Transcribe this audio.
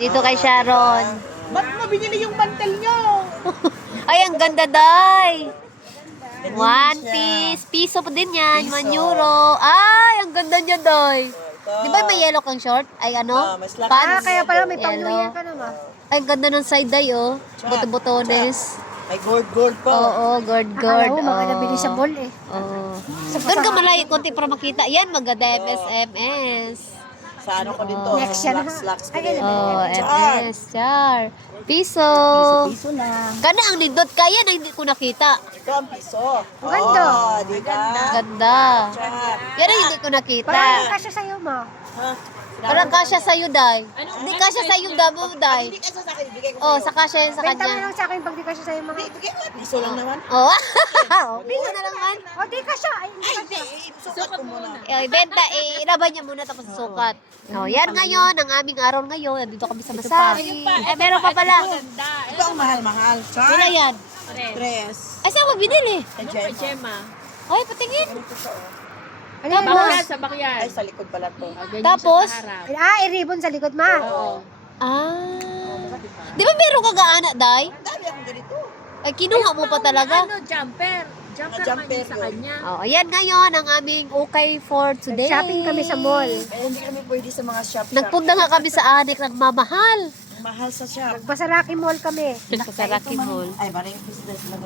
Dito kay Sharon. Ba't mo binili yung mantel nyo? Ay, ang ganda, Day. One piece. Piso pa din yan. 1 euro. Ay, ang ganda niya, Day. Di ba may yellow kang short? Ay, ano? may slack. Pants. Kaya pala may pang New Yellow. Year ka naman. Ay, ang ganda ng side, Day, oh. Buto-butones. May gold pa. Oo, Akala gourd. ko mga nabili sa mall eh. Oo. Doon ka malayo konti para makita. Yan, maganda FSMS. Sa ano ko dito? Next yan, ha? Slacks ko Ay, din. Oh, MS, char. Piso. Piso lang. Kana ang lindot. Kaya na hindi ko nakita. Ito ang piso. Ang ganda. Oh, di ba? Ganda. Char. Yan ang hindi ko nakita. Parang kasya sa'yo mo. Ha? Parang kasya sa'yo, Day. Hindi kasya sa'yo, Dabo, Day. Hindi ka sa akin. Ibigay ko Oh, sa'yo. sa kasya yan sa Benta mo kanya. lang sa akin pag di kasya sa'yo mga. Ibigay ko. Piso lang naman. Oh, piso na lang man. O di kasya. Ay, hindi Ay, kasya. hindi. Sukat ko muna. Benta, ilaban niya muna tapos sukat. Oh, yan ngayon, ang aming araw ngayon. Nandito kami sa Masari. Meron pa pala. Ito ang mahal-mahal. Char. Pila yan? Tres. Ay, saan mo binili? Sa Gemma. Ay, patingin. Ano yun, Tapos, ma? Sa bakyan. Ay, sa likod pala to. Tapos, I-ribbon sa likod, ma. Oo. Di ba meron ka gaana, Day? Dami akong ganito. Ay, kinuha mo pa talaga. Ano, jumper. Jumper Jumper naman yun sa yun. kanya. Oh, ayan ngayon ang aming okay for today. Shopping kami sa mall. Eh, hindi kami pwede sa mga shop. Nagpunta nga kami sa adik ng mamahal. Mahal sa shop. Nagpasaraki mall kami. Sa Saraki Mall. Ay, maraming business lang.